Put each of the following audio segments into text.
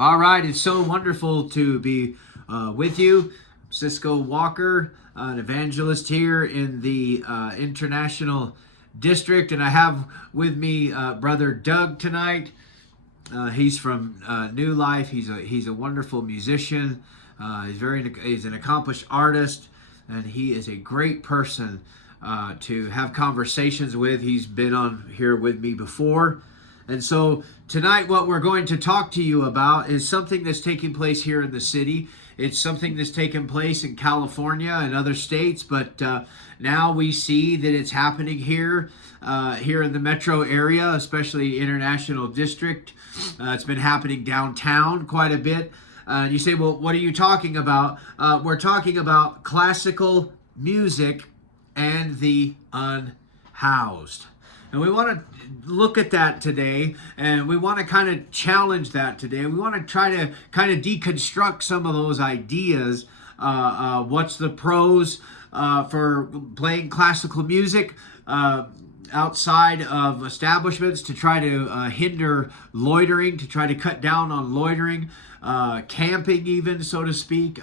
All right, it's so wonderful to be with you. Cisco Walker, an evangelist here in the International District, and I have with me Brother Doug tonight. He's from New Life. He's a wonderful musician. He's an accomplished artist, and he is a great person to have conversations with. He's been on here with me before. And so tonight, what we're going to talk to you about is something that's taking place here in the city. It's something that's taken place in California and other states, but now we see that it's happening here in the metro area, especially International District. It's been happening downtown quite a bit. You say, well, what are you talking about? We're talking about classical music and the unhoused. And we want to look at that today, and we want to kind of challenge that today. We want to try to kind of deconstruct some of those ideas. What's the pros for playing classical music outside of establishments to try to hinder loitering, to try to cut down on loitering, camping even, so to speak,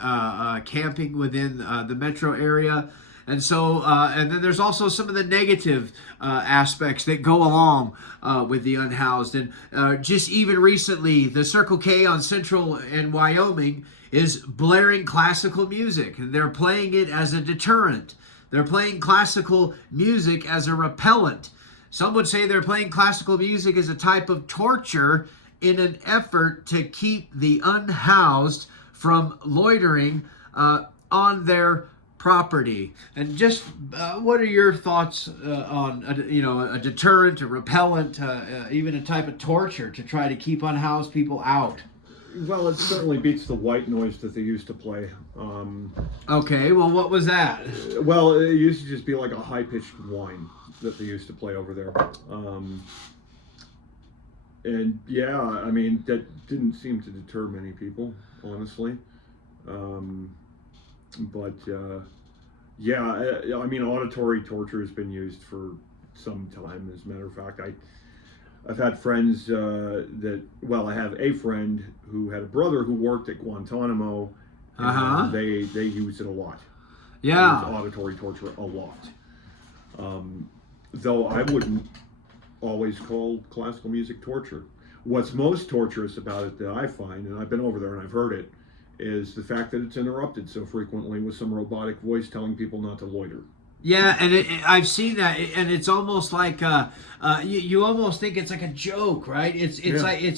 camping within the metro area. And so, and then there's also some of the negative aspects that go along with the unhoused. And just even recently, the Circle K on Central and Wyoming is blaring classical music, and they're playing it as a deterrent. They're playing classical music as a repellent. Some would say they're playing classical music as a type of torture in an effort to keep the unhoused from loitering on their property. And just what are your thoughts on a deterrent, a repellent, even a type of torture to try to keep unhoused people out? Well, it certainly beats the white noise that they used to play. Okay, well, what was that? Well, it used to just be like a high-pitched whine that they used to play over there. And yeah, I mean, that didn't seem to deter many people, honestly. But yeah, I mean, auditory torture has been used for some time. As a matter of fact, I've had friends I have a friend who had a brother who worked at Guantanamo. And they use it a lot. Yeah, they use auditory torture a lot. Though I wouldn't always call classical music torture. What's most torturous about it that I find, and I've been over there and I've heard it, is the fact that it's interrupted so frequently with some robotic voice telling people not to loiter. Yeah, and I've seen that, and it's almost like you almost think it's like a joke, right? It's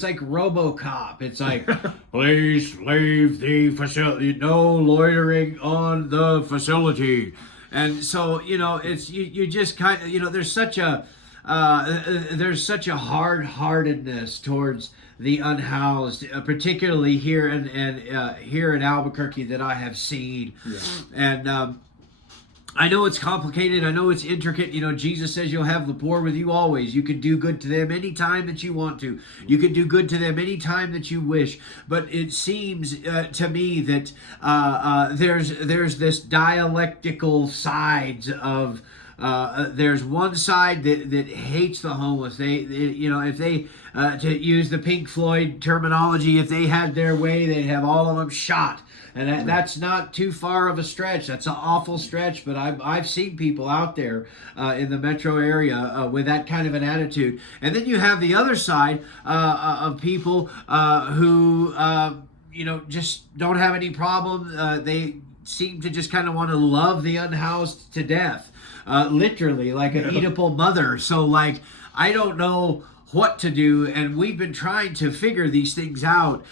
like RoboCop. It's like, please leave the facility, no loitering on the facility, and so it's you just kind of there's such a hard-heartedness towards the unhoused, particularly here here in Albuquerque that I have seen, and. I know it's complicated. I know it's intricate. Jesus says you'll have the poor with you always. You can do good to them anytime that you want to. You can do good to them anytime that you wish. But it seems to me that there's this dialectical sides of. There's one side that hates the homeless. If they to use the Pink Floyd terminology, if they had their way, they'd have all of them shot. And that's not too far of a stretch. That's an awful stretch, but I've seen people out there in the metro area with that kind of an attitude. And then you have the other side of people who just don't have any problem. They seem to just kind of want to love the unhoused to death, literally like an Oedipal mother. So like I don't know what to do, and we've been trying to figure these things out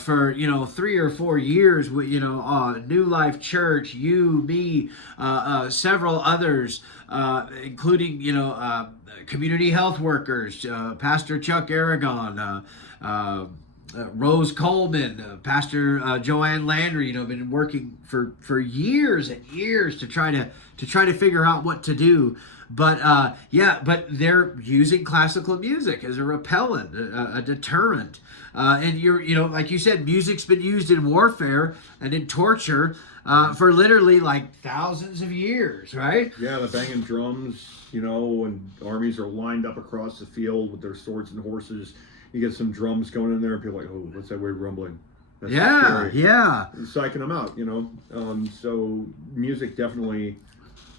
for 3 or 4 years with New Life Church, you, me, several others, including community health workers, Pastor Chuck Aragon, Rose Coleman, Pastor Joanne Landry, been working for years and years to try to figure out what to do. But but they're using classical music as a repellent, a deterrent. And like you said, music's been used in warfare and in torture for literally like thousands of years, right? Yeah, the banging drums, when armies are lined up across the field with their swords and horses. you get some drums going in there, and people are like, oh, what's that weird rumbling? That's Yeah, scary. yeah. It's psyching them out, you know. So music definitely,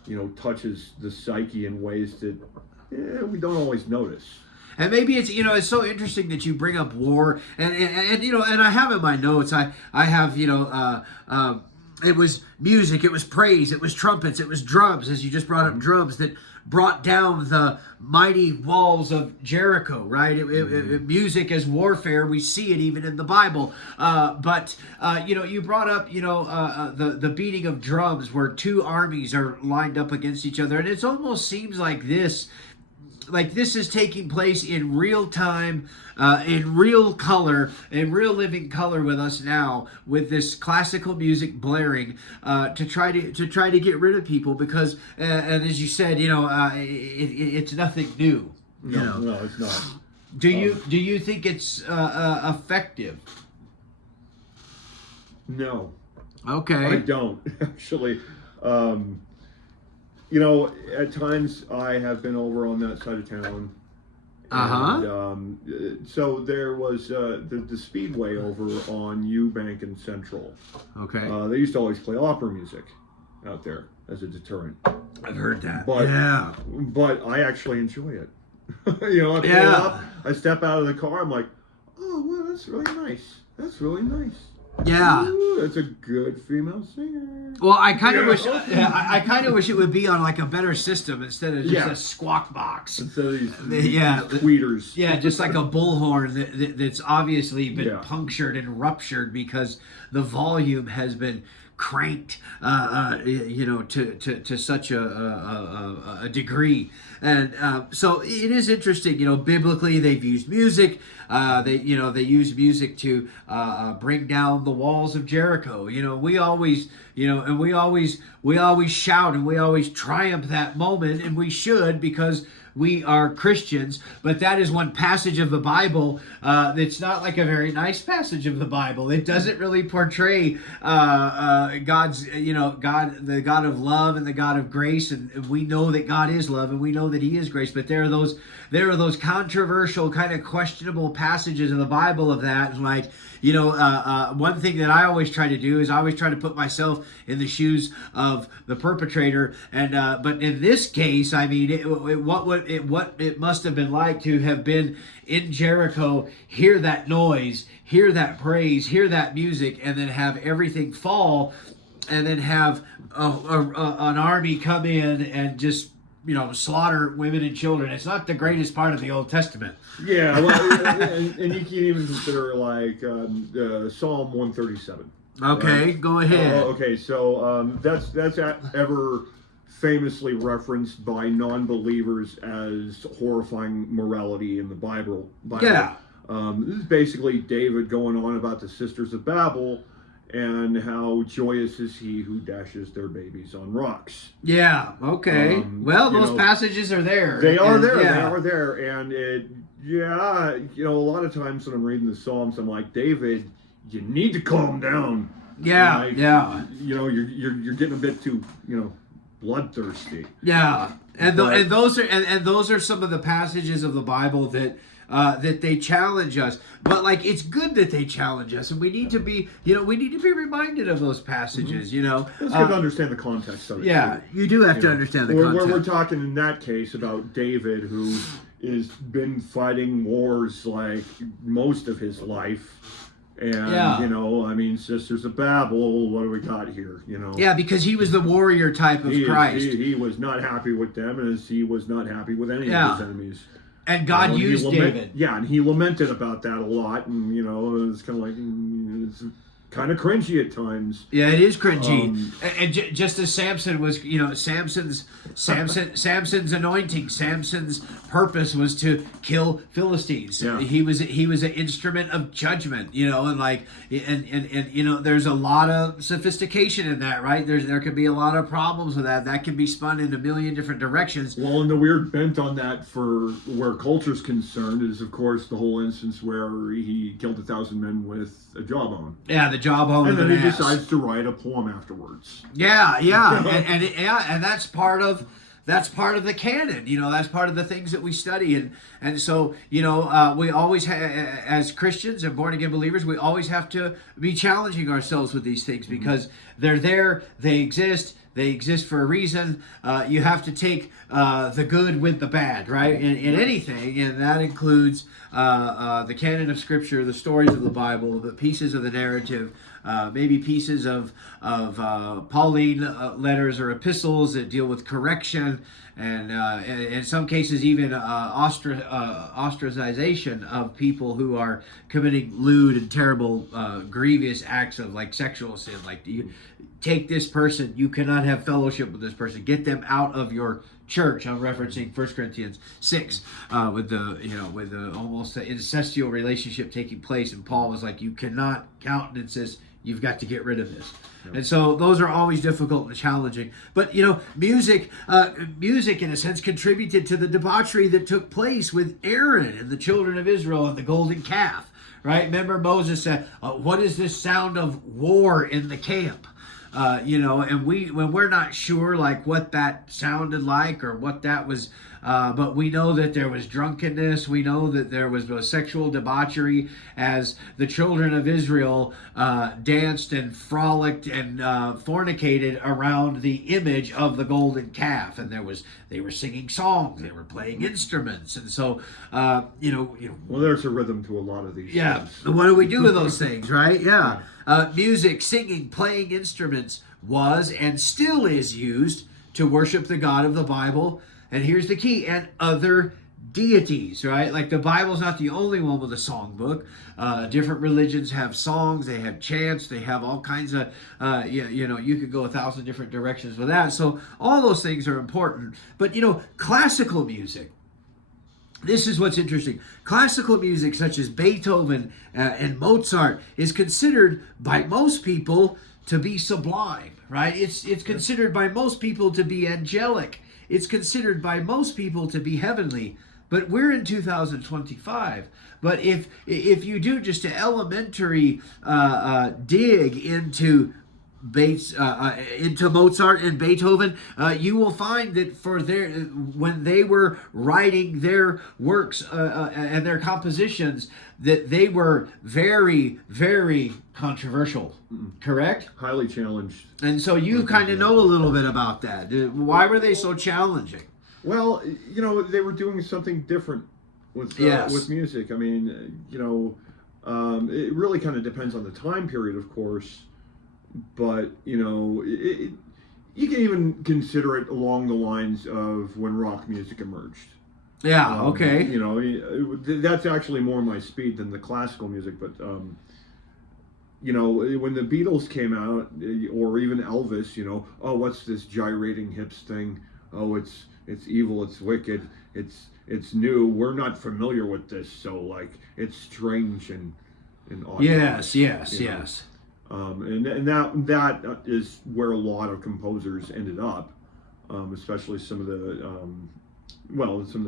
you know, touches the psyche in ways that we don't always notice. And maybe it's, you know, it's so interesting that you bring up war, and you know, and I have in my notes, I have, you know, it was music, it was praise, it was trumpets, it was drums, as you just brought up drums, that brought down the mighty walls of Jericho, right? Music as warfare, we see it even in the Bible. But you know, you brought up, you know, the beating of drums where two armies are lined up against each other, and it almost seems like this is taking place in real time, in real color, in real living color with us now, with this classical music blaring, to try to get rid of people, because and as you said, you know, it's nothing new. You know? No, it's not. Do you think it's effective? No. Okay. I don't actually. You know, at times I have been over on that side of town. So there was the Speedway over on Eubank and Central. Okay. They used to always play opera music out there as a deterrent. I've heard that. But, yeah. But I actually enjoy it. You know, I pull up, I step out of the car, I'm like, oh, well, that's really nice. That's really nice. Yeah. Ooh, that's a good female singer. Well, I kind of wish. I kind of wish it would be on like a better system instead of just a squawk box. Instead of these tweeters. Yeah, just like a bullhorn that's obviously been punctured and ruptured because the volume has been cranked, you know, to such a degree. And so it is interesting, you know, biblically they've used music. They use music to bring down the walls of Jericho. You know, we always, you know, and we always shout and we always triumph that moment, and we should, because we are Christians. But that is one passage of the Bible that's not like a very nice passage of the Bible. It doesn't really portray God's, you know, the God of love and the God of grace, and we know that God is love and we know that He is grace. But there are those controversial, kind of questionable passages in the Bible of that, like, you know, one thing that I always try to do is I always try to put myself in the shoes of the perpetrator, and but in this case, I mean, what it must have been like to have been in Jericho, hear that noise, hear that praise, hear that music, and then have everything fall, and then have an army come in and just, you know, slaughter women and children. It's not the greatest part of the Old Testament. Yeah, well, and you can even consider like Psalm 137. Okay, go ahead. Okay, so that's ever famously referenced by non-believers as horrifying morality in the Bible. Yeah. This is basically David going on about the sisters of Babel and how joyous is he who dashes their babies on rocks. Yeah, okay. Well, those passages are there. They are there. Yeah. They are there. And you know, a lot of times when I'm reading the Psalms, I'm like, David, you need to calm down. Yeah, like, yeah. You know, you're getting a bit too, you know, bloodthirsty. Yeah, and those are some of the passages of the Bible that they challenge us. But like, it's good that they challenge us, and we need to be, you know, reminded of those passages. You know, it's good to understand the context of it. Yeah, too. You do have to understand the context. We're talking in that case about David, who has been fighting wars like most of his life. And, you know, I mean, Sisters of Babel, what do we got here, you know? Yeah, because he was the warrior type of Christ. He was not happy with them, as he was not happy with any of his enemies. And God used David. Yeah, and he lamented about that a lot, and, you know, it's kind of like, it's kind of cringy at times. Yeah, it is cringy. And just as Samson was, you know, Samson's anointing, Samson's purpose was to kill Philistines. Yeah. He was an instrument of judgment, you know, and like, and you know, there's a lot of sophistication in that, right? There could be a lot of problems with that. That can be spun in a million different directions. Well, and the weird bent on that for where culture's concerned is, of course, the whole instance where he killed 1,000 men with a jawbone. Yeah, the jawbone. And then he decides to write a poem afterwards. Yeah, and that's part of that's part of the canon. That's part of the things that we study, and so we always as Christians and born again believers, we always have to be challenging ourselves with these things because they're there, they exist. They exist for a reason. You have to take the good with the bad, right? In anything, and that includes the canon of Scripture, the stories of the Bible, the pieces of the narrative, maybe pieces of Pauline letters or epistles that deal with correction, and in some cases even ostracization of people who are committing lewd and terrible, grievous acts of like sexual sin. Like you take this person, you cannot have fellowship with this person. Get them out of your church. I'm referencing 1 Corinthians 6 with the almost incestual relationship taking place, and Paul was like, you cannot countenance this. You've got to get rid of this. Yep. And so those are always difficult and challenging. But music in a sense contributed to the debauchery that took place with Aaron and the children of Israel and the golden calf. Right? Remember Moses said, "What is this sound of war in the camp?" And when we're not sure like what that sounded like or what that was, but we know that there was drunkenness. We know that there was sexual debauchery as the children of Israel danced and frolicked and fornicated around the image of the golden calf. And they were singing songs, they were playing instruments, and so Well, there's a rhythm to a lot of these. Yeah. Things. What do we do with those things, right? Yeah. Music, singing, playing instruments was and still is used to worship the God of the Bible. And here's the key, and other deities, right? Like the Bible's not the only one with a songbook. Different religions have songs, they have chants, they have all kinds of, you could go 1,000 different directions with that. So all those things are important. But, classical music, this is what's interesting. Classical music such as Beethoven and Mozart is considered by most people to be sublime, right? It's considered by most people to be angelic. It's considered by most people to be heavenly. But we're in 2025. But if you do just an elementary dig into Mozart and Beethoven, you will find that when they were writing their works and their compositions, that they were very, very controversial. Correct? Highly challenged. And so you kind of know a little bit about that. Why were they so challenging? Well, they were doing something different with music. I mean, it really kind of depends on the time period, of course. But, you can even consider it along the lines of when rock music emerged. Yeah, okay. That's actually more my speed than the classical music. But, when the Beatles came out, or even Elvis, oh, what's this gyrating hips thing? Oh, it's evil, it's wicked, it's new. We're not familiar with this, so, like, it's strange and odd. Yes. And that is where a lot of composers ended up, especially some of the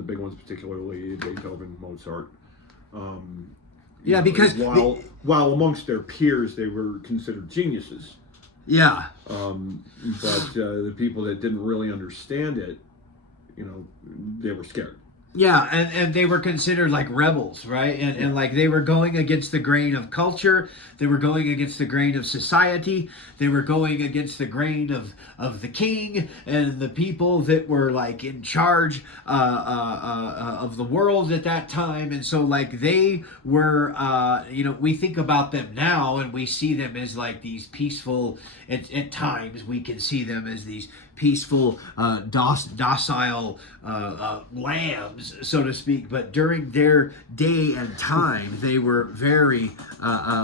big ones, particularly Beethoven, Mozart. Because while amongst their peers they were considered geniuses. Yeah. But the people that didn't really understand it, they were scared. Yeah, and they were considered like rebels, right? And like they were going against the grain of culture. They were going against the grain of society. They were going against the grain of the king and the people that were like in charge of the world at that time. And so like they were, we think about them now and we see them as like these peaceful, at times we can see them as these peaceful, docile lambs, so to speak. But during their day and time, they were very,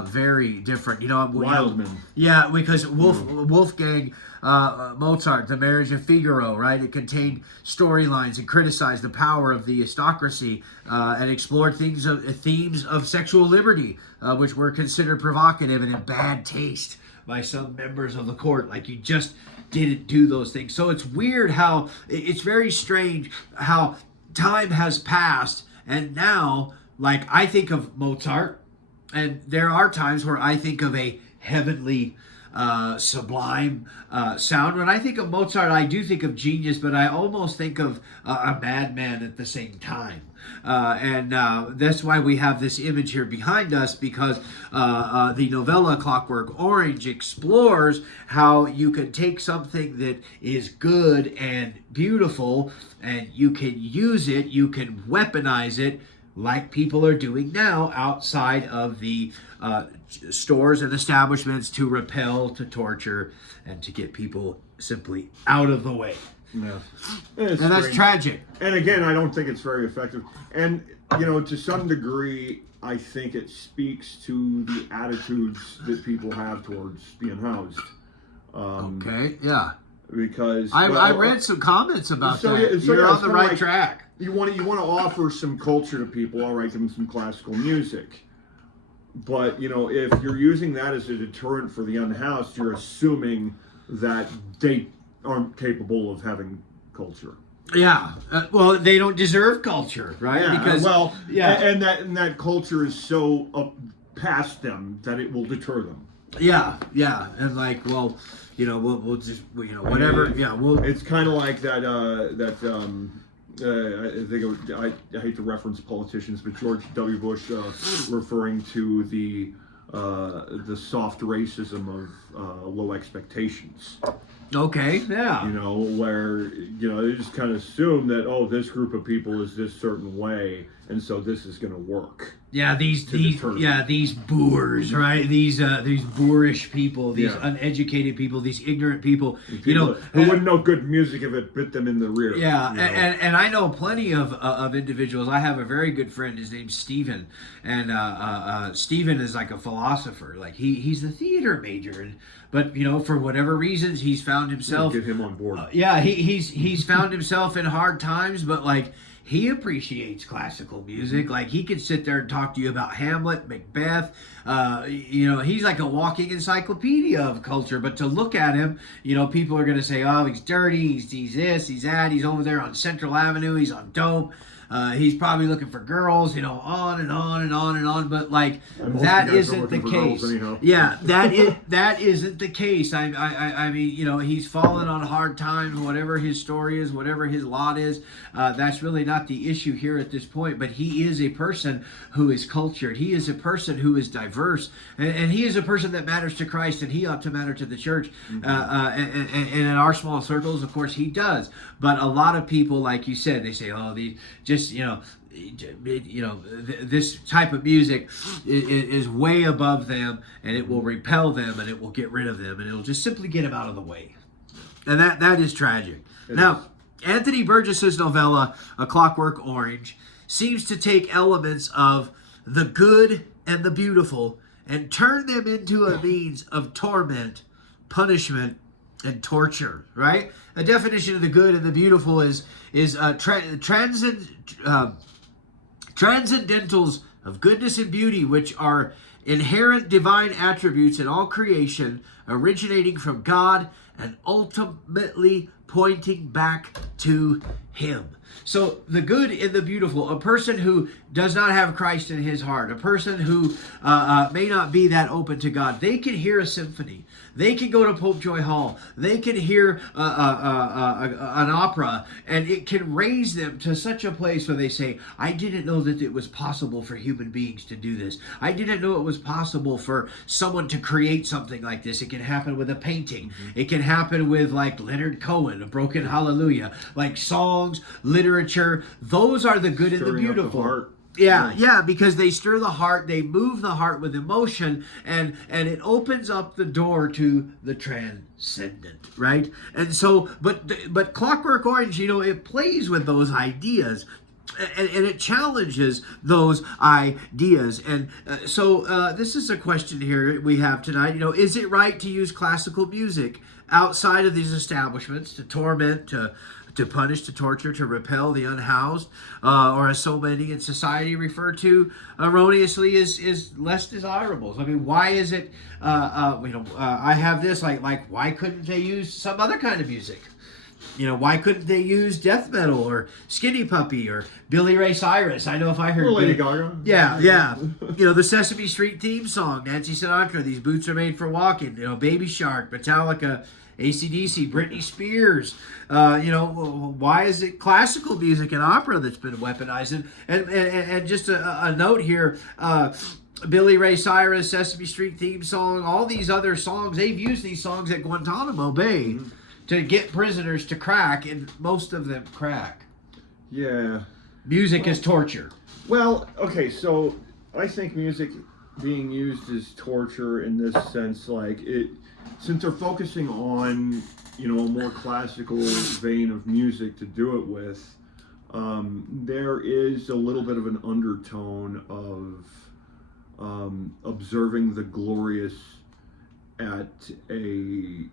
very different. Wild men. Yeah, because Wolfgang Mozart, The Marriage of Figaro, right? It contained storylines and criticized the power of the aristocracy and explored themes of sexual liberty, which were considered provocative and in bad taste by some members of the court. Like you just didn't do those things. So it's weird it's very strange how time has passed, and now, like, I think of Mozart, and there are times where I think of a heavenly sublime sound. When I think of Mozart, I do think of genius, but I almost think of a madman at the same time. And that's why we have this image here behind us, because the novella Clockwork Orange explores how you can take something that is good and beautiful and you can use it, you can weaponize it, like people are doing now outside of the stores and establishments, to repel, to torture, and to get people simply out of the way. Yeah. And that's tragic. And again, I don't think it's very effective. And, to some degree, I think it speaks to the attitudes that people have towards the unhoused. Okay, yeah. Because I read some comments about so, that. Yeah, so You're yeah, on the right track. You want to offer some culture to people. All right, give them some classical music. But if you're using that as a deterrent for the unhoused, you're assuming that they aren't capable of having culture. Yeah. Well, they don't deserve culture, right? Yeah. Because and that culture is so up past them that it will deter them. Yeah, and we'll just whatever. It's kind of like that. I hate to reference politicians, but George W. Bush referring to the soft racism of low expectations. Okay, yeah. Where they just kind of assume that this group of people is this certain way, and so this is going to work. Yeah, these boors, right? These boorish people, these uneducated people, these ignorant people, who wouldn't know good music if it bit them in the rear. Yeah, and I know plenty of individuals. I have a very good friend. His name's Steven, and Steven is like a philosopher. Like he's a theater major, but for whatever reasons he's found himself. Get him on board. He's found himself in hard times, but like. He appreciates classical music. Like he could sit there and talk to you about Hamlet, Macbeth. He's like a walking encyclopedia of culture. But to look at him, people are going to say, "Oh, he's dirty. He's this. He's that. He's over there on Central Avenue. He's on dope. He's probably looking for girls." On and on and on and on. But like that isn't the case. Yeah, that isn't the case. I mean, he's fallen on hard times. Whatever his story is, whatever his lot is, that's really not the issue here at this point. But he is a person who is cultured. He is a person who is diverse, and he is a person that matters to Christ, and he ought to matter to the church. Mm-hmm. And in our small circles, of course, he does. But a lot of people, like you said, they say, "Oh, these just." This type of music is way above them, and it will repel them, and it will get rid of them, and it'll just simply get them out of the way. And that is tragic. Now, Anthony Burgess's novella, A Clockwork Orange, seems to take elements of the good and the beautiful and turn them into a means of torment, punishment, and torture, right? A definition of the good and the beautiful is transcendentals of goodness and beauty, which are inherent divine attributes in all creation, originating from God and ultimately pointing back to Him. So the good and the beautiful, a person who does not have Christ in his heart, a person who may not be that open to God, they can hear a symphony. They can go to Pope Joy Hall. They can hear an opera, and it can raise them to such a place where they say, I didn't know that it was possible for human beings to do this. I didn't know it was possible for someone to create something like this. It can happen with a painting. Mm-hmm. It can happen with like Leonard Cohen, A Broken Hallelujah, like songs, literature. Those are the good and the beautiful. Yeah, because they stir the heart, they move the heart with emotion, and it opens up the door to the transcendent, right? And so, but Clockwork Orange, it plays with those ideas, and it challenges those ideas. And so this is a question here we have tonight. Is it right to use classical music outside of these establishments to torment, to punish, to torture, to repel the unhoused, or as so many in society refer to erroneously as less desirables? I mean, why is it, I have this, like why couldn't they use some other kind of music? why couldn't they use death metal or Skinny Puppy or Billy Ray Cyrus? I know if I heard Or Lady Gaga. Yeah. The Sesame Street theme song, Nancy Sinatra, These Boots Are Made for Walking, Baby Shark, Metallica, AC/DC, Britney Spears. Why is it classical music and opera that's been weaponized? And just a note here, Billy Ray Cyrus, Sesame Street theme song, all these other songs, they've used these songs at Guantanamo Bay to get prisoners to crack, and most of them crack. Yeah. Music is torture. Well, okay, so I think music being used as torture in this sense, since they're focusing on, a more classical vein of music to do it with, there is a little bit of an undertone of observing the glorious at a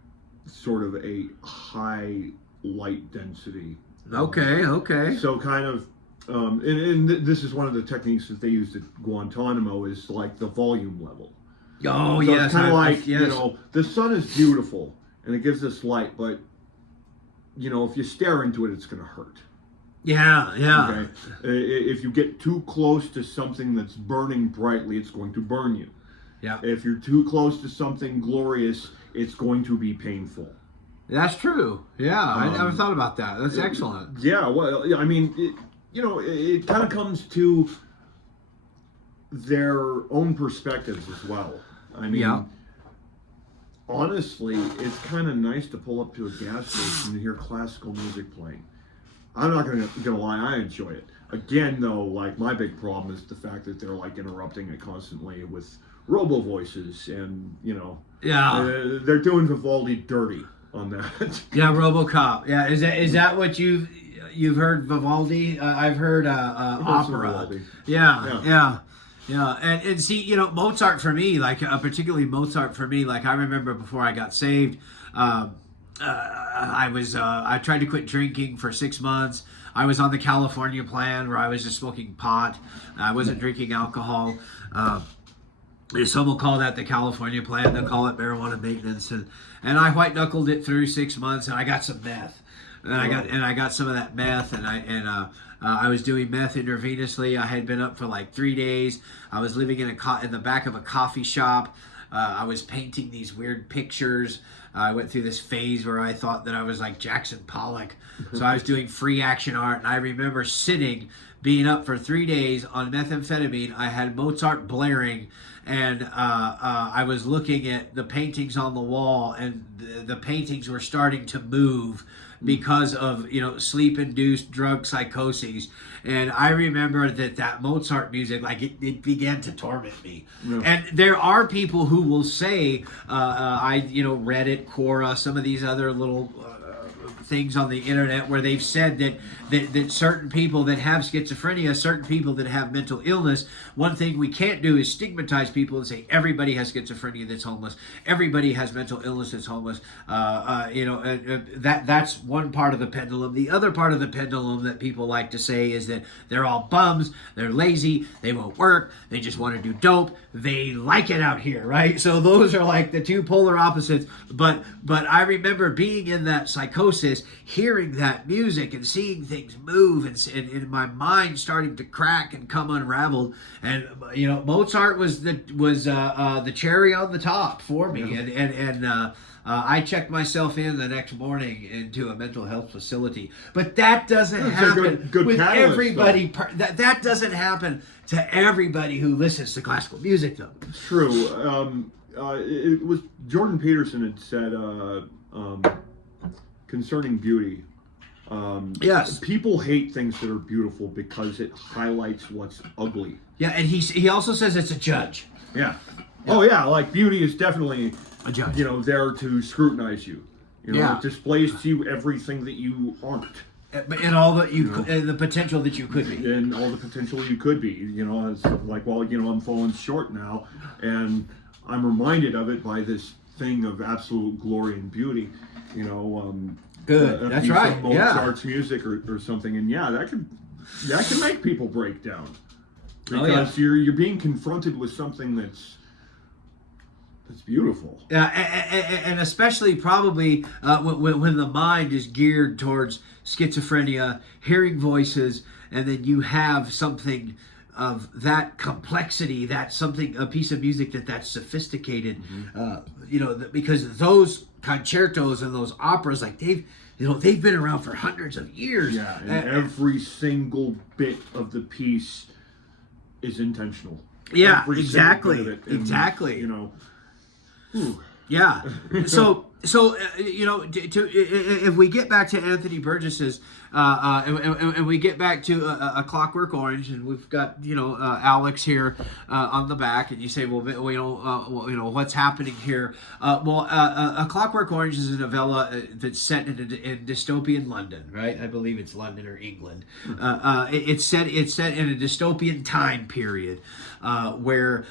sort of a high light density. Okay. So kind of, and this is one of the techniques that they used at Guantanamo is like the volume level. Oh, so yes. It's kind of like, the sun is beautiful and it gives us light, but, if you stare into it, it's going to hurt. Yeah. Okay? If you get too close to something that's burning brightly, it's going to burn you. Yeah. If you're too close to something glorious, it's going to be painful. That's true. Yeah, I never thought about that. That's excellent. Yeah, well, I mean, it kind of comes to their own perspectives as well. I mean, honestly, it's kind of nice to pull up to a gas station and hear classical music playing. I'm not gonna lie, I enjoy it. Again, though, my big problem is the fact that they're interrupting it constantly with robo voices, and they're doing Vivaldi dirty on that. Yeah, RoboCop. Yeah, is that what you've heard Vivaldi? I've heard opera. Vivaldi. Yeah. And see, Mozart for me, particularly Mozart for me, I remember before I got saved, I tried to quit drinking for 6 months. I was on the California plan where I was just smoking pot. I wasn't drinking alcohol. Some will call that the California plan. They'll call it marijuana maintenance. And I white knuckled it through 6 months, and I got some meth. And I got some of that meth, and I was doing meth intravenously. I had been up for 3 days. I was living in the back of a coffee shop. I was painting these weird pictures. I went through this phase where I thought that I was like Jackson Pollock. So I was doing free action art, and I remember being up for 3 days on methamphetamine. I had Mozart blaring, and I was looking at the paintings on the wall, and the paintings were starting to move because of sleep-induced drug psychoses. And I remember that Mozart music, it began to torment me. Yeah. And there are people who will say, Reddit, Quora, some of these other little things on the internet where they've said that certain people that have schizophrenia, certain people that have mental illness, one thing we can't do is stigmatize people and say everybody has schizophrenia that's homeless, everybody has mental illness that's homeless. That's one part of the pendulum. The other part of the pendulum that people like to say is that they're all bums, they're lazy, they won't work, they just want to do dope, they like it out here, right? So those are the two polar opposites. But I remember being in that psychosis, hearing that music and seeing things move, and my mind starting to crack and come unraveled. And Mozart was the cherry on the top for me. Yeah. And I checked myself in the next morning into a mental health facility. But that doesn't happen good with catalyst, everybody. That doesn't happen to everybody who listens to classical music, though. True. It was Jordan Peterson had said concerning beauty. Yes. People hate things that are beautiful because it highlights what's ugly. Yeah, and he also says it's a judge. Yeah. Oh yeah, beauty is definitely a judge. There to scrutinize you. It displays to you everything that you aren't. And all that the potential that you could be. And all the potential you could be. It's I'm falling short now, and I'm reminded of it by this thing of absolute glory and beauty. Good. That's right. Mozart's music or something, and that can make people break down because you're being confronted with something It's beautiful. And especially probably when the mind is geared towards schizophrenia, hearing voices, and then you have something of that complexity, that something, a piece of music that's sophisticated, because those concertos and those operas, like they've been around for hundreds of years. Yeah, and every single bit of the piece is intentional. Yeah, Every exactly, single bit of it. And, exactly. Whew. Yeah. So if we get back to Anthony Burgess's, and we get back to a Clockwork Orange, and we've got Alex here on the back, and you say, well, what's happening here? A Clockwork Orange is a novella that's set in dystopian London, right? I believe it's London or England. It's set in a dystopian time period where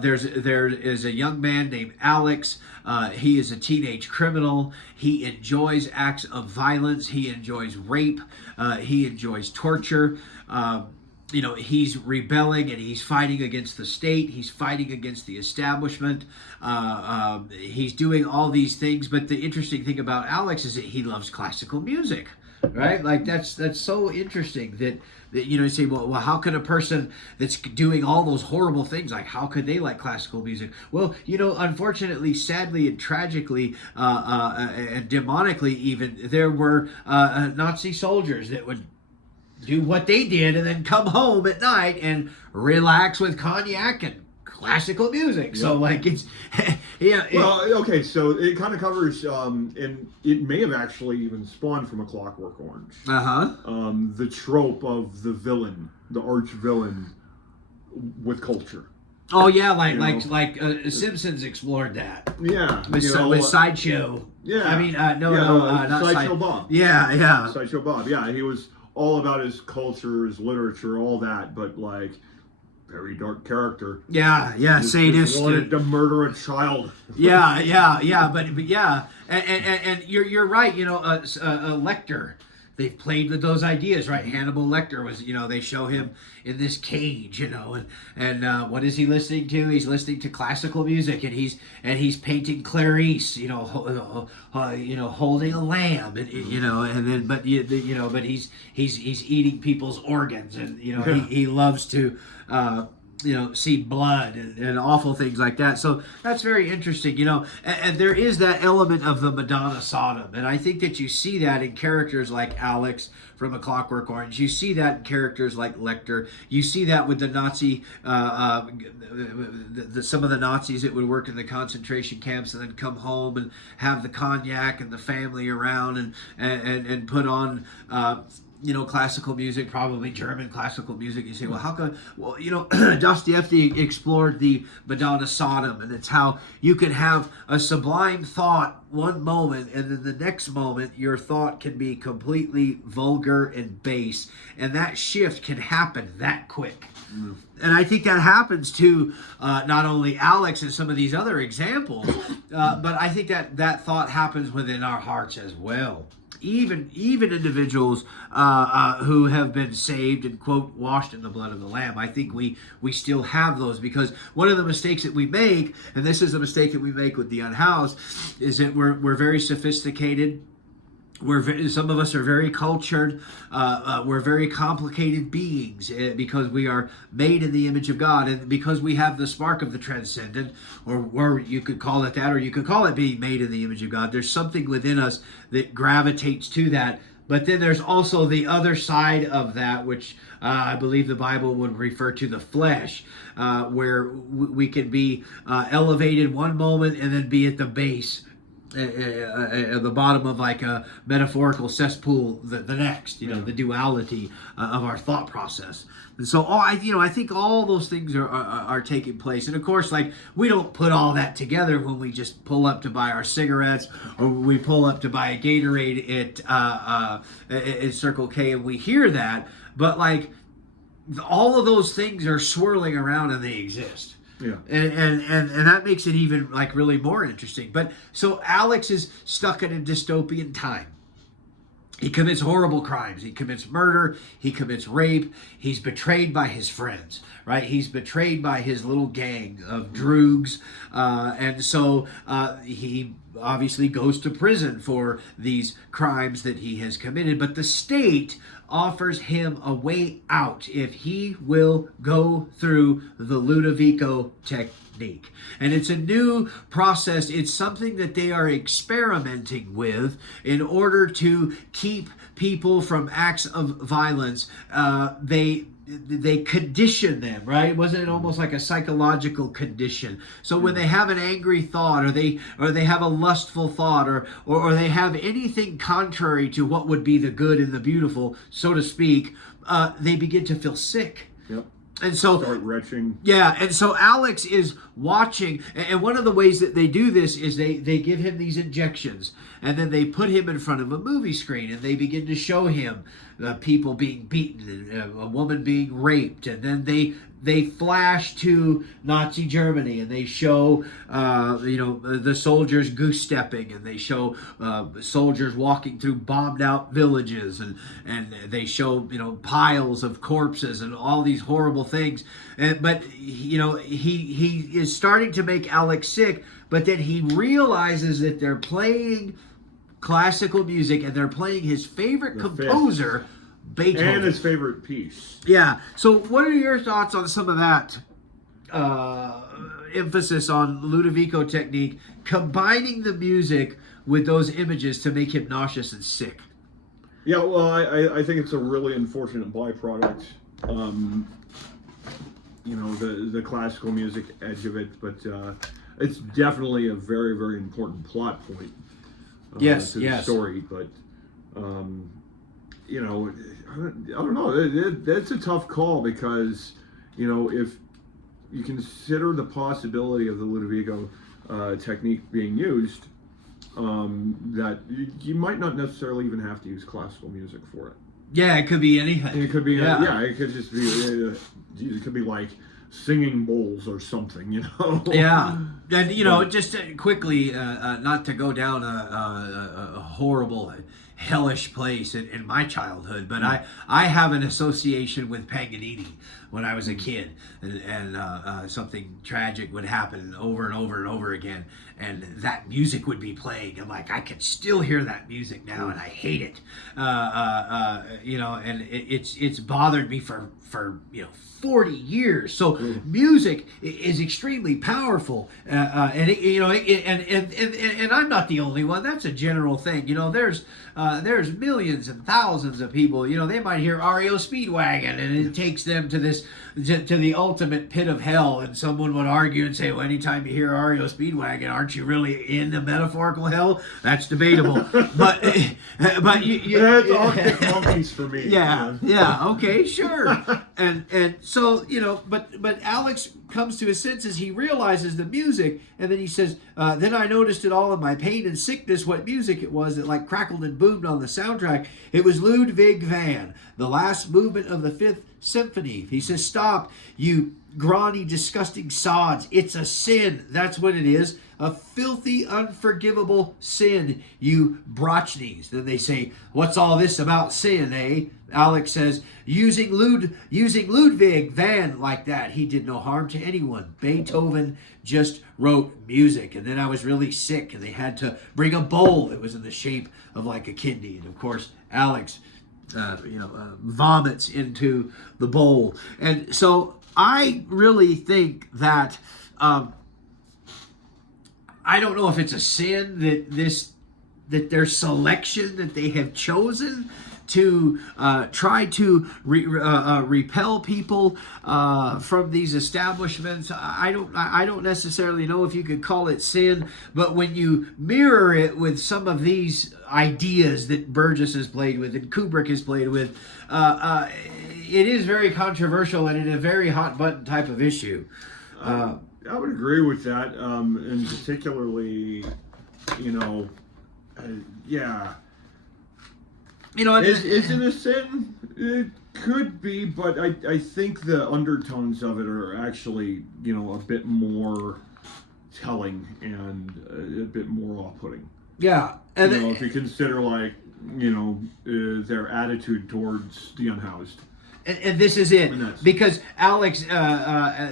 there is a young man named Alex. He is a teenage criminal. He enjoys acts of violence. He enjoys rape. He enjoys torture. He's rebelling and he's fighting against the state. He's fighting against the establishment. He's doing all these things. But the interesting thing about Alex is that he loves classical music, right? Like that's so interesting that you say, well, how could a person that's doing all those horrible things, like how could they like classical music? Well, unfortunately, sadly, and tragically, and demonically, even there were Nazi soldiers that would do what they did and then come home at night and relax with cognac and classical music. So like it's yeah. Well, okay, so it kind of covers, and it may have actually even spawned from A Clockwork Orange. The trope of the villain, the arch villain, with culture. Oh yeah, like Simpsons explored that. Yeah, with Sideshow. Yeah, I mean not Sideshow Bob. Yeah. Sideshow Bob. Yeah, he was all about his culture, his literature, all that, but like. Very dark character. Yeah, sadist. Just wanted to murder a child. Yeah, but yeah, and you're right. Lecter, they've played with those ideas, right? Hannibal Lecter was, they show him in this cage, and what is he listening to? He's listening to classical music, and he's painting Clarice, holding a lamb, but he's eating people's organs, and he loves to. See blood and awful things like that. So that's very interesting, and there is that element of the Madonna Sodom. And I think that you see that in characters like Alex from A Clockwork Orange. You see that in characters like Lecter. You see that with the Nazi, some of the Nazis that would work in the concentration camps and then come home and have the cognac and the family around and put on, classical music, probably German classical music. You say, well, how come? Well, Dostoevsky explored the Madonna Sodom, and it's how you can have a sublime thought one moment, and then the next moment, your thought can be completely vulgar and base, and that shift can happen that quick. Mm. And I think that happens to not only Alex and some of these other examples, but I think that thought happens within our hearts as well. Even individuals who have been saved and, quote, washed in the blood of the Lamb, I think we still have those, because one of the mistakes that we make, and this is a mistake that we make with the Unhoused, is that we're very sophisticated. Some of us are very cultured. We're very complicated beings because we are made in the image of God, and because we have the spark of the transcendent, or you could call it that, or you could call it being made in the image of God. There's something within us that gravitates to that. But then there's also the other side of that, which I believe the Bible would refer to the flesh, where we can be elevated one moment and then be at the base, at the bottom of like a metaphorical cesspool the next, the duality of our thought process. And so I think all those things are taking place. And of course, like, we don't put all that together when we just pull up to buy our cigarettes, or we pull up to buy a Gatorade at Circle K, and we hear that, but like all of those things are swirling around and they exist. Yeah. And that makes it even like really more interesting. But so Alex is stuck in a dystopian time. He commits horrible crimes. He commits murder. He commits rape. He's betrayed by his friends, right? He's betrayed by his little gang of droogs. And so he obviously goes to prison for these crimes that he has committed. But the state offers him a way out if he will go through the Ludovico technique. And it's a new process. It's something that they are experimenting with in order to keep people from acts of violence. They condition them, right? Wasn't it almost like a psychological condition? So when they have an angry thought, or they have a lustful thought, or they have anything contrary to what would be the good and the beautiful, so to speak, they begin to feel sick. Yep. And so start retching. Yeah, and so Alex is watching, and one of the ways that they do this is they give him these injections, and then they put him in front of a movie screen, and they begin to show him people being beaten, and a woman being raped, and then they flash to Nazi Germany, and they show the soldiers goose stepping, and they show soldiers walking through bombed out villages, and they show piles of corpses and all these horrible things. But he is starting to make Alex sick, but then he realizes that they're playing classical music, and they're playing his favorite composer, Beethoven. And his favorite piece. Yeah. So what are your thoughts on some of that emphasis on Ludovico technique, combining the music with those images to make him nauseous and sick? Yeah, well, I think it's a really unfortunate byproduct. The classical music edge of it, but it's definitely a very, very important plot point. To the story, but I don't know. That's a tough call because if you consider the possibility of the Ludovico technique being used, that you might not necessarily even have to use classical music for it. Yeah, it could be anything. It could be it could just be it could be like singing bowls or something, Yeah, and just quickly, not to go down a horrible, hellish place in my childhood, but I have an association with Paganini when I was a kid, and something tragic would happen over and over and over again, and that music would be playing. I'm like, I can still hear that music now, and I hate it. And it's bothered me for 40 years. So music is extremely powerful, and I'm not the only one. That's a general thing. There's millions and thousands of people. They might hear REO Speedwagon, and it takes them to the ultimate pit of hell. And someone would argue and say, well, anytime you hear REO Speedwagon, aren't you really in the metaphorical hell? That's debatable. but that's Arctic Monkeys for me. Yeah. Okay, sure. And so but Alex comes to his senses. He realizes the music, and then he says, then I noticed in all of my pain and sickness what music it was that like crackled and boomed on the soundtrack. It was Ludwig van, the last movement of the Fifth Symphony. He says, stop, you grawny, disgusting sods. It's a sin. That's what it is. A filthy, unforgivable sin, you Brochnies. Then they say, what's all this about sin, eh? Alex says, using Ludwig van like that, he did no harm to anyone. Beethoven just wrote music. And then I was really sick, and they had to bring a bowl that was in the shape of like a kidney. And of course, Alex vomits into the bowl. And so I really think that I don't know if it's a sin that their selection that they have chosen to try to repel people from these establishments. I don't necessarily know if you could call it sin, but when you mirror it with some of these ideas that Burgess has played with and Kubrick has played with, it is very controversial and a very hot button type of issue. I would agree with that, and particularly, yeah. Is it a sin? It could be, but I think the undertones of it are actually, a bit more telling and a bit more off-putting. Yeah. And if you consider, like, their attitude towards the unhoused. And this is it, And that's- because Alex,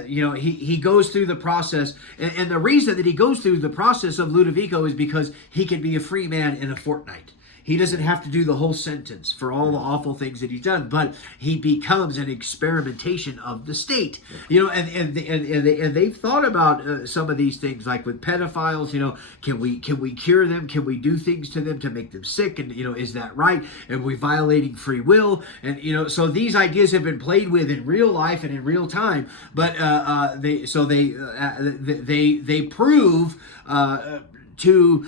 he goes through the process, and the reason that he goes through the process of Ludovico is because he can be a free man in a fortnight. He doesn't have to do the whole sentence for all the awful things that he's done, but he becomes an experimentation of the state. And they've thought about some of these things, like with pedophiles. Can we cure them? Can we do things to them to make them sick? And is that right? And we violating free will? And so these ideas have been played with in real life and in real time. But they prove. To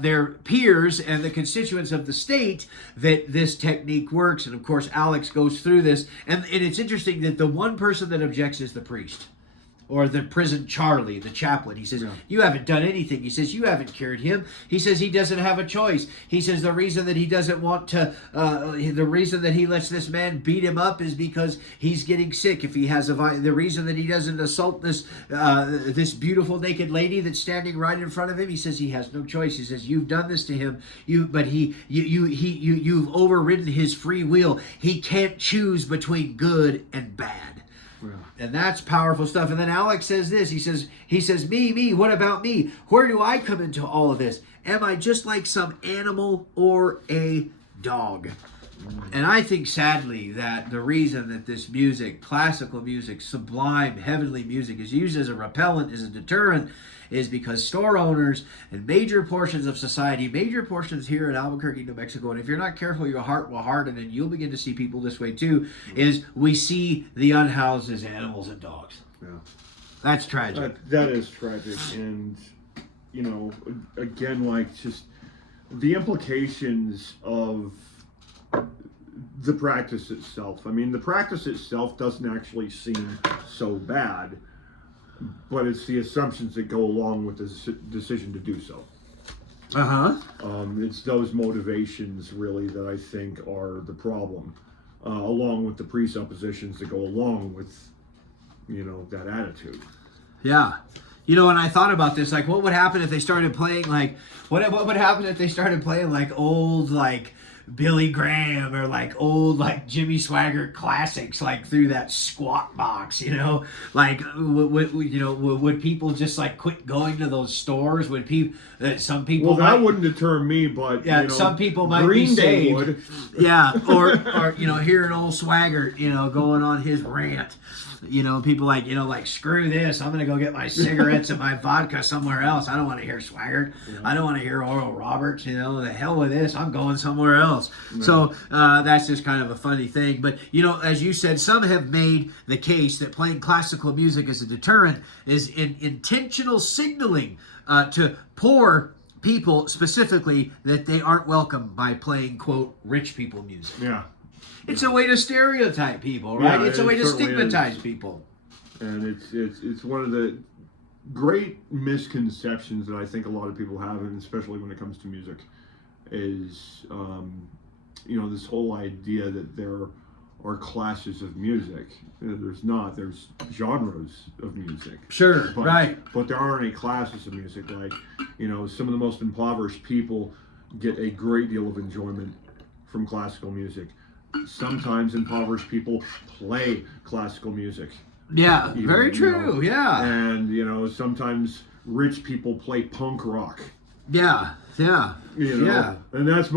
their peers and the constituents of the state that this technique works. And of course, Alex goes through this. And it's interesting that the one person that objects is the priest. Or the prison Charlie, the chaplain. He says, you haven't done anything. He says, you haven't cured him. He says he doesn't have a choice. He says the reason that he doesn't want to, the reason that he lets this man beat him up is because he's getting sick. If he has the reason that he doesn't assault this beautiful naked lady that's standing right in front of him, he says he has no choice. He says, you've done this to him, you've overridden his free will. He can't choose between good and bad. And that's powerful stuff. And then Alex says this. He says, me, what about me? Where do I come into all of this? Am I just like some animal or a dog? And I think, sadly, that the reason that this music, classical music, sublime, heavenly music, is used as a repellent, as a deterrent, is because store owners and major portions of society, major portions here in Albuquerque, New Mexico, and if you're not careful, your heart will harden, and you'll begin to see people this way too, is we see the unhoused as animals and dogs. Yeah. That's tragic. That is tragic. And, again, like just the implications of the practice itself. I mean, the practice itself doesn't actually seem so bad, but it's the assumptions that go along with the decision to do so. It's those motivations really that I think are the problem, along with the presuppositions that go along with, that attitude. Yeah. And I thought about this, like, what would happen if they started playing, like, what would happen if they started playing, like, old, like, Billy Graham or like old like Jimmy Swaggart classics like through that squat box, like would people just like quit going to those stores? Would some people that wouldn't deter me, but some people might Green be Day saved. would. Yeah, or hearing old Swaggart going on his rant. People like screw this. I'm gonna go get my cigarettes and my vodka somewhere else. I don't want to hear Swaggart. Yeah. I don't want to hear Oral Roberts. The hell with this. I'm going somewhere else. No. So that's just kind of a funny thing. But as you said, some have made the case that playing classical music as a deterrent is intentional signaling to poor people specifically that they aren't welcome by playing quote rich people music. Yeah. It's a way to stereotype people, right? Yeah, it's a way to stigmatize people. And it's one of the great misconceptions that I think a lot of people have, and especially when it comes to music, is this whole idea that there are classes of music. There's not. There's genres of music. Sure, right. But there aren't any classes of music. Like, some of the most impoverished people get a great deal of enjoyment from classical music. Sometimes impoverished people play classical music. Yeah, very true. Yeah. And sometimes rich people play punk rock. Yeah. Yeah. And that's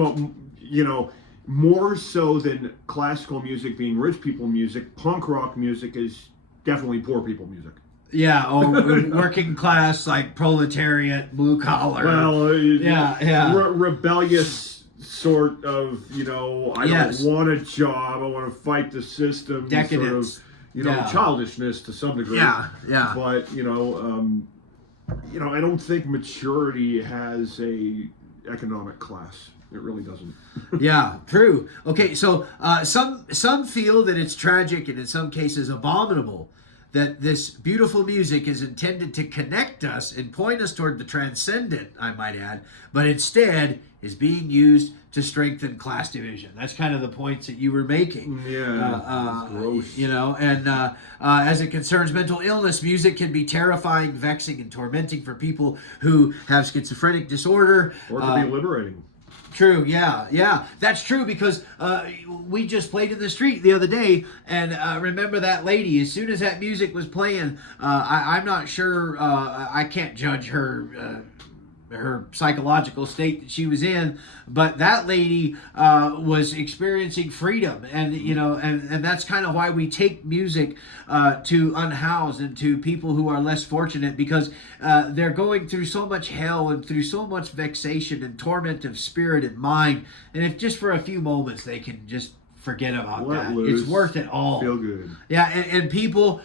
more so than classical music being rich people music. Punk rock music is definitely poor people music. Yeah, or working class, like proletariat, blue collar. Well, rebellious sort of, I don't want a job, I want to fight the system. Decadence. Sort of, childishness to some degree. Yeah. But, I don't think maturity has a economic class. It really doesn't. Yeah, true. Okay, so some feel that it's tragic and in some cases abominable that this beautiful music is intended to connect us and point us toward the transcendent, I might add, but instead is being used to strengthen class division. That's kind of the points that you were making. Yeah, gross. And as it concerns mental illness, music can be terrifying, vexing, and tormenting for people who have schizophrenic disorder. Or it can be liberating. True, yeah, that's true because we just played in the street the other day, and remember that lady. As soon as that music was playing, I'm not sure. I can't judge her psychological state that she was in, but that lady was experiencing freedom, and and that's kind of why we take music to unhoused and to people who are less fortunate, because they're going through so much hell and through so much vexation and torment of spirit and mind, and if just for a few moments they can just forget about Let that, loose, it's worth it all. feel good. Yeah, and people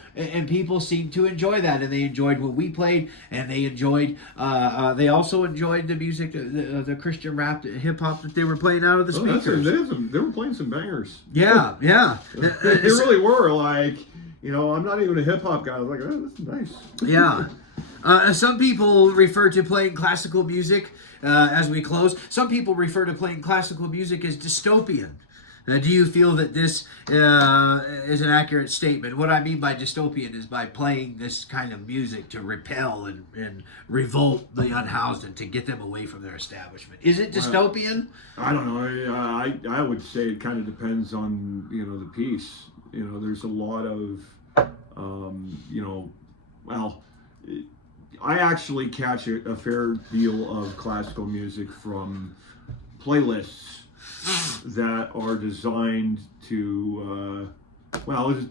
seem to enjoy that, and they enjoyed what we played, and they enjoyed. They also enjoyed the music, the Christian rap, hip hop that they were playing out of the Oh, speakers. they were playing some bangers. Yeah, yeah. They really were. Like, I'm not even a hip hop guy. I was like, oh, that's nice. Yeah. Some people refer to playing classical music as we close. Some people refer to playing classical music as dystopian. Do you feel that this is an accurate statement? What I mean by dystopian is by playing this kind of music to repel and revolt the unhoused and to get them away from their establishment. Is it dystopian? I don't know. I would say it kind of depends on the piece. There's a lot of well, I actually catch a fair deal of classical music from playlists that are designed to it's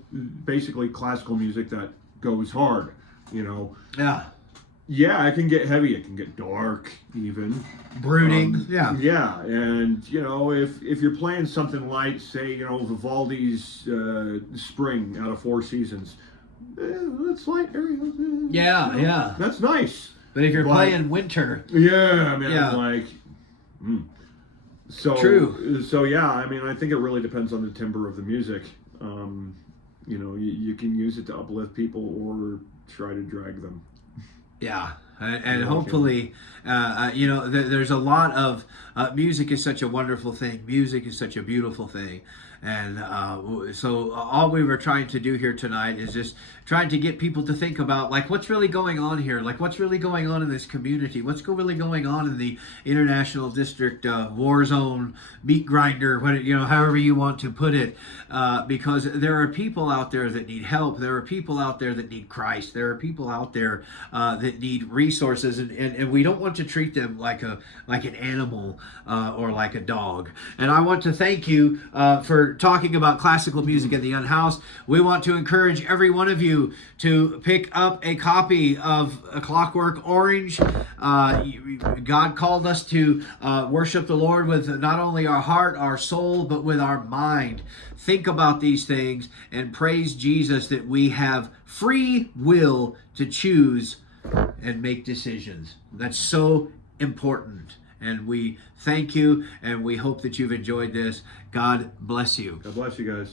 basically classical music that goes hard. Yeah. Yeah, it can get heavy, it can get dark, even Brooding. Yeah. Yeah, and if you're playing something like, say, Vivaldi's Spring out of Four Seasons, that's light areas. Yeah. That's nice. But if you're playing Winter. Yeah, man, Yeah. like. So True. So yeah, I mean, I think it really depends on the timbre of the music. You can use it to uplift people or try to drag them. Yeah, and hopefully, there's a lot of music is such a wonderful thing. Music is such a beautiful thing. And so all we were trying to do here tonight is just trying to get people to think about, like, what's really going on here? Like, what's really going on in this community? What's really going on in the International District war zone, meat grinder, however you want to put it? Because there are people out there that need help. There are people out there that need Christ. There are people out there that need resources, and we don't want to treat them like an animal or like a dog. And I want to thank you for talking about classical music in the Unhoused. We want to encourage every one of you to pick up a copy of A Clockwork Orange. God called us to worship the Lord with not only our heart, our soul, but with our mind. Think about these things and praise Jesus that we have free will to choose and make decisions. That's so important. And we thank you, and we hope that you've enjoyed this. God bless you. God bless you guys.